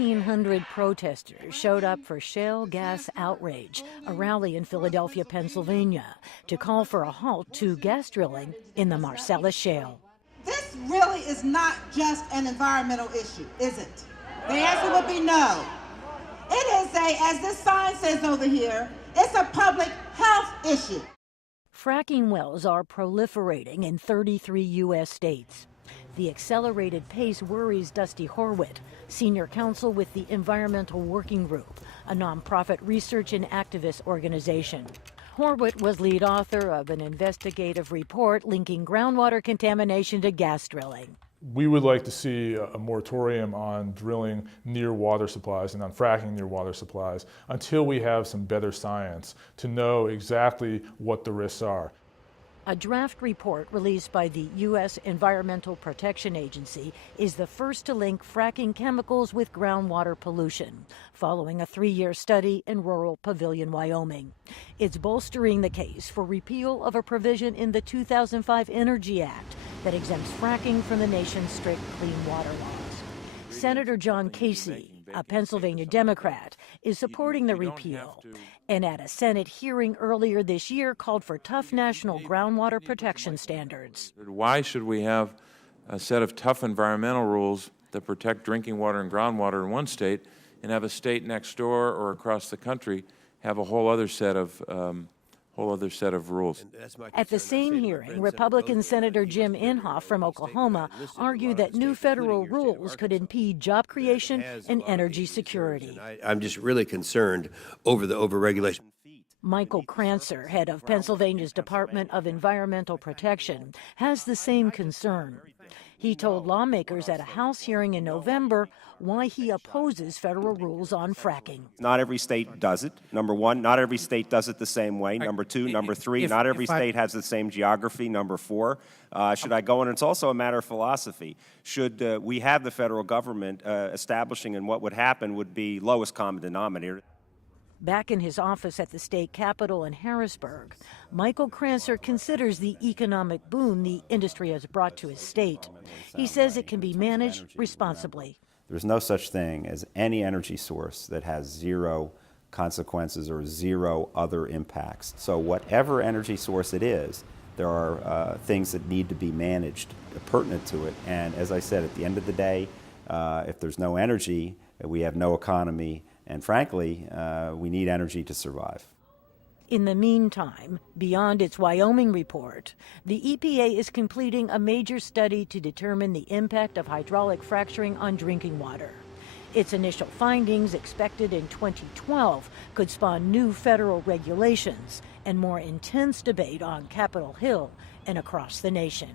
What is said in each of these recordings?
1,500 protesters showed up for shale gas outrage, a rally in Philadelphia, Pennsylvania, to call for a halt to gas drilling in the Marcellus Shale. This really is not just an environmental issue, is it? The answer would be no. It is as this sign says over here, it's a public health issue. Fracking wells are proliferating in 33 U.S. states. The accelerated pace worries Dusty Horwit, senior counsel with the Environmental Working Group, a nonprofit research and activist organization. Horwit was lead author of an investigative report linking groundwater contamination to gas drilling. We would like to see a moratorium on drilling near water supplies and on fracking near water supplies until we have some better science to know exactly what the risks are. A draft report released by the U.S. Environmental Protection Agency is the first to link fracking chemicals with groundwater pollution, following a 3-year study in rural Pavilion, Wyoming. It's bolstering the case for repeal of a provision in the 2005 Energy Act that exempts fracking from the nation's strict clean water laws. Senator John Casey, a Pennsylvania Democrat, is supporting the repeal, and at a Senate hearing earlier this year called for tough national groundwater protection standards. Why should we have a set of tough environmental rules that protect drinking water and groundwater in one state and have a state next door or across the country have a whole other set of rules? At the same hearing, Republican Senator Jim Inhofe from Oklahoma argued that new federal rules could impede job creation and energy security. I'm just really concerned over the overregulation. Michael Krancer, head of Pennsylvania's Department of Environmental Protection, has the same concern. He told lawmakers at a House hearing in November why he opposes federal rules on fracking. Not every state does it. Number one, not every state does it the same way. Number two, number three, not every state has the same geography. Number four, should I go on? It's also a matter of philosophy. Should we have the federal government establishing, and what would happen would be lowest common denominator. Back in his office at the state capitol in Harrisburg, Michael Krancer considers the economic boon the industry has brought to his state. He says it can be managed responsibly. There's no such thing as any energy source that has zero consequences or zero other impacts. So whatever energy source it is, there are things that need to be managed pertinent to it. And as I said, at the end of the day, if there's no energy, we have no economy. And frankly, we need energy to survive. In the meantime, beyond its Wyoming report, the EPA is completing a major study to determine the impact of hydraulic fracturing on drinking water. Its initial findings, expected in 2012, could spawn new federal regulations and more intense debate on Capitol Hill and across the nation.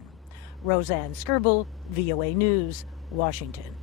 Rosanne Skirble, VOA News, Washington.